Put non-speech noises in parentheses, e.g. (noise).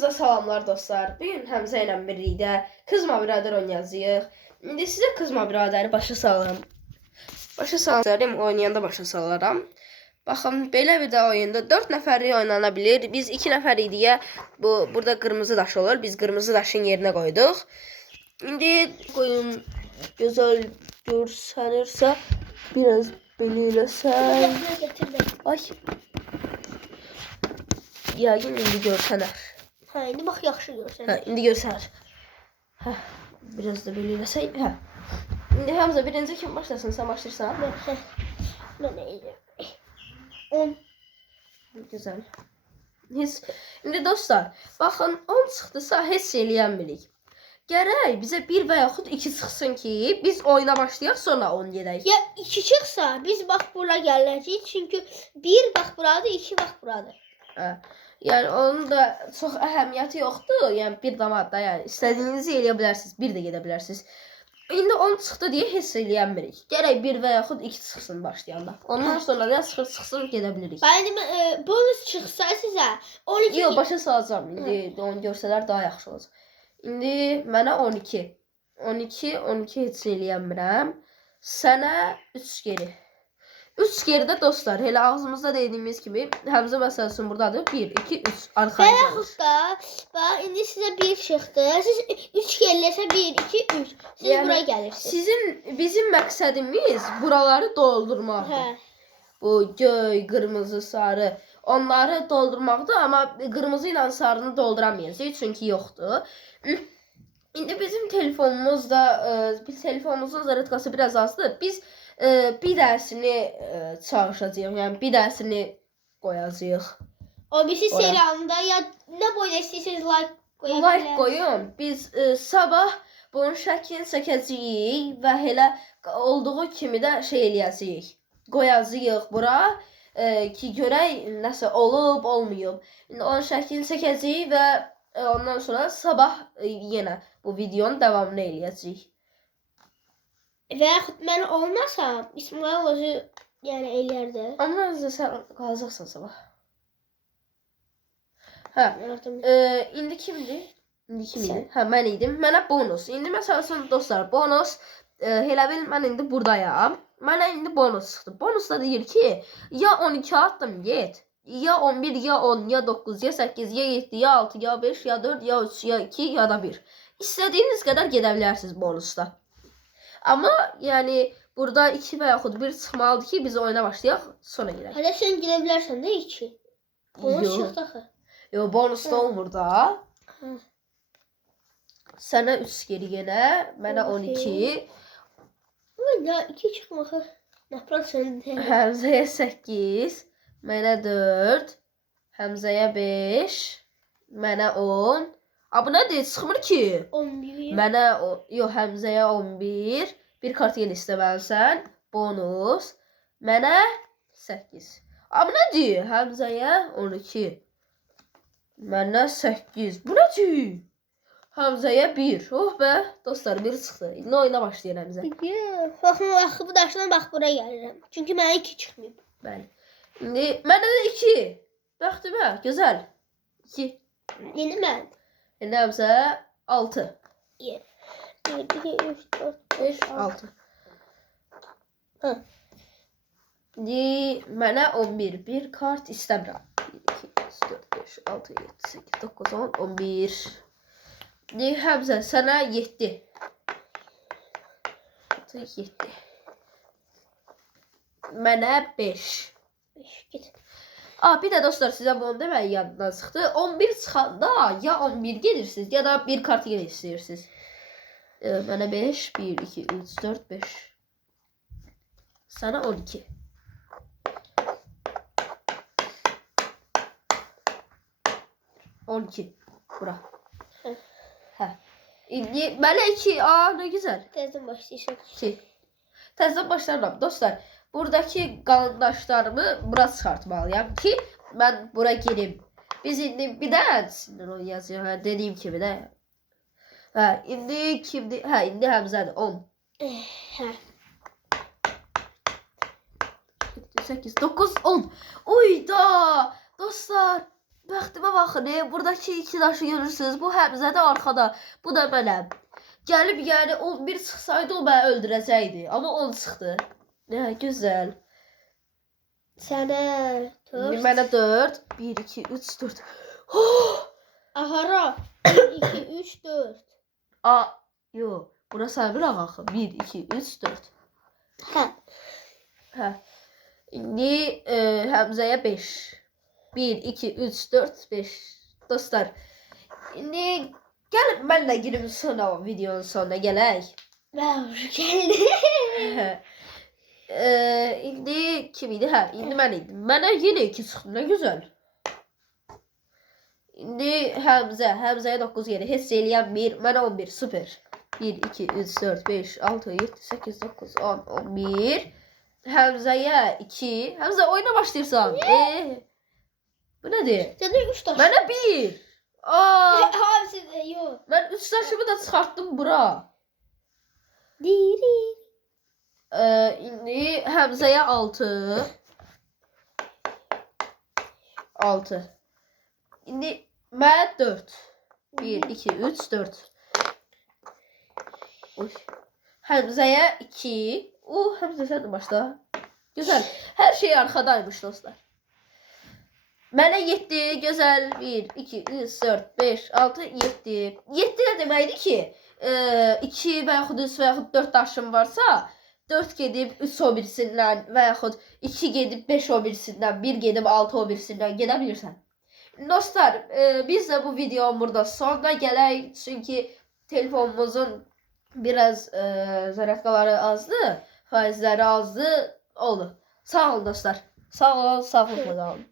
Hamınıza salamlar dostlar. Bugün Həmzə ilə birlikdə Kızma Birader oynayacağıq. İndi sizə Kızma Biraderi başa salım. Başa salarım, oynayanda başa salaram. Baxın, belə bir də oyunda 4 nəfərlik oynana bilər. Biz 2 nəfər idiyə bu burada qırmızı daş olur. Biz qırmızı daşın yerinə qoyduq. İndi qoyun gözəl görsənirsə biraz belə eləsən. Ay. Yəqin indi görsənər. Hə, indi bax yaxşı görsən. Hə, indi görsənər. Hə, biraz da belə eləsək. Hə. İndi Həmzə birinci kim başlasın? Sən başlayırsan. Mən, hə, mən edirəm. 10. Gözəl. Heç indi dostlar, baxın 10 çıxdısa heç eləyə bilik. Gərək bizə 1 və yaxud 2 çıxsın ki, biz oyuna başlayaq, sonra 10 gedək. Ya 2 çıxsa biz bax bura gələcəyik. Çünki 1 bax buradır, 2 bax buradır. Hə. Yəni onun da çox əhəmiyyəti yoxdur. Yəni bir damadda, yəni istədiyinizi eləyə bir də gedə bilərsiniz. İndi 10 çıxdı deyə heç eləyə bilmirik. Gərək 1 və yaxud 2 çıxsın başlayanda. Ondan sonra nə çıxır çıxsın gedə bilirik. Mən, e, bonus çıxsa sizə 12 Yox, başa salacağam. İndi onu görsələr daha yaxşı olacaq. İndi mənə 12. 12, 12 heç eləyə bilmirəm. Sənə 3 geri. 3 geridə dostlar, elə ağzımızda dediyimiz kimi Həmzə məsələsinin burdadır. 1, 2, 3 arxaya gəlir. Yaxud da bax indi sizə 1 çıxdı. Siz 3 gəlirsə 1, 2, 3. Siz Yəni, bura gəlirsiniz. Sizin bizim məqsədimiz buraları doldurmaqdır. Hə. Bu göy, qırmızı, sarı onları doldurmaqdır, amma qırmızı ilə sarını dolduramayacağıq çünki yoxdur. İndi bizim telefonumuz da e, bir telefonumuzun zaryadkası biraz azdır. Biz e, bir dərsini e, çalışacağıq. Yəni bir dərsini qoyacağıq. O birisi Ora. selamda ya nə boyda istəyirsiniz like qoya Like qoyun. Biz e, sabah bunun şəklini çəkəcəyik və elə olduğu kimi də şey eləyəcəyik. Qoyacağıq bura e, ki görək nəsə olub, olmayıb. İndi onun şəklini çəkəcəyik və e, ondan sonra sabah e, yenə bu videonun davamını eləyəcəyik. Və yaxud mən olmasam, İsmail özü yəni eləyərdi. Amma özü sən qalacaqsan sabah. Hə, Yardım. e, indi kimdir? İndi kim idi? Hə, mən idim. Mənə bonus. İndi məsəl üçün dostlar, bonus e, elə bil mən indi burdayam. Mənə indi bonus çıxdı. Bonus da deyir ki, ya 12 atdım, get. Ya 11, ya 10, ya 9, ya 8, ya 7, ya 6, ya 5, ya 4, ya 3, ya 2, ya da 1. İstədiyiniz qədər gedə bilərsiniz bonusda. Amma yəni burada 2 və yaxud 1 çıxmalıdır ki, biz oyuna başlayaq, sonra gedək. Hələ sən gedə bilərsən də 2. Bonus Yox. axı. Yo bonus da olmur da. Hı. Sənə 3 geri yenə, mənə 12. Ama ya 2 çıxmağı. Nə deyil. Həmzəyə 8, mənə 4, Həmzəyə 5, mənə 10. A bu nədir? Çıxmır ki. 11. Mənə o- yox Həmzəyə 11, bir kart yeni istəməlisən. Bonus. Mənə 8. A bu nədir? Həmzəyə 12. Mənə 8. Bu nədir? Həmzəyə 1. Oh be, dostlar 1 çıxdı. İndi oyuna başlayır Həmzə. Baxın axı bu daşdan bax bura gəlirəm. Çünki mənə 2 çıxmayıb. Bəli. İndi mənə də 2. Bəxtimə, gözəl. 2. Yəni mən. İndi Həmzə 6. 1 2 3 4 5, 6. Hə. İndi mənə 11. Bir kart istəmirəm. 1, 2, 3, 4, 5, 6, 7, 8, 9, 10, 11. İndi Həmzə sənə 7. 7. Mənə 5. 5 get. Aa, bir də dostlar sizə bunu demək yaddan çıxdı. 11 çıxanda ya 11 gedirsiniz ya da bir kart yenə istəyirsiniz. E, mənə 5, 1, 2, 3, 4, 5. Sənə 12. On iki. Bura. Hə. İndi mənə 2. Aa, nə gözəl. Təzədən başlayırsan. 2. Təzədən başlayıram. Dostlar, buradakı qalın daşlarımı bura çıxartmalıyam ki, mən bura girim. Biz indi bir də sinir oynayacağıq. Hə, dediyim kimi də. Hə, indi kimdir? Hə, indi Həmzədir. 10. Hə. 8, 9, 10. Oy da! Dostlar, Bəxtimə baxın, e, buradakı iki daşı görürsünüz. Bu Həmzədə arxada, bu da mənəm. Gəlib yəni o bir çıxsaydı o məni öldürəcəkdi, amma 10 çıxdı. Gözəl. Sənə İndi 4. Mənə 4, 1 2 3 4. Oh! Ahara 1 2 3 4. A, yo, bura saymıraq axı. 1 2 3 4. Hə. Hə. İndi e, Həmzəyə 5. 1 2 3 4 5. Dostlar, indi gəlin mənlə girim sonra videonun sonuna gələk. Məvr gəldi. (laughs) e, indi kim idi? Hə, indi mən idim. Mənə yenə 2 çıxdı. Nə gözəl. İndi Həmzə, Həmzəyə 9 gəlir. Hiss eləyən 1, mənə 11. Super. 1 2 3 4 5 6 7 8 9 10 11. Həmzəyə 2. Həmzə oyuna başlayırsan. E, bu nədir? Sənə 3 daş. Mənə 1. Aa, Hamısı da yox. mən 3 daşımı da çıxartdım bura. Ee, indi Həmzəyə 6. 6. İndi mənə 4. 1 2 3 4. Oy. Həmzəyə 2. O, Həmzə sən də başla. Gözəl. Hər şey arxadaymış dostlar. Mənə 7, gözəl. 1 2 3 4 5 6 7. 7 nə deməkdir ki? 2 və yaxud 3 və yaxud 4 daşım varsa, 4 gedib 3 o birisindən və yaxud 2 gedib 5 o birisindən, 1 gedib 6 o birisindən gedə bilirsən. Dostlar, e, biz də bu videonun burada sonuna gələk. Çünki telefonumuzun biraz e, zərərləri azdır, faizləri azdır. Oldu. Sağ olun dostlar. Sağ olun, sağlıqla qalın.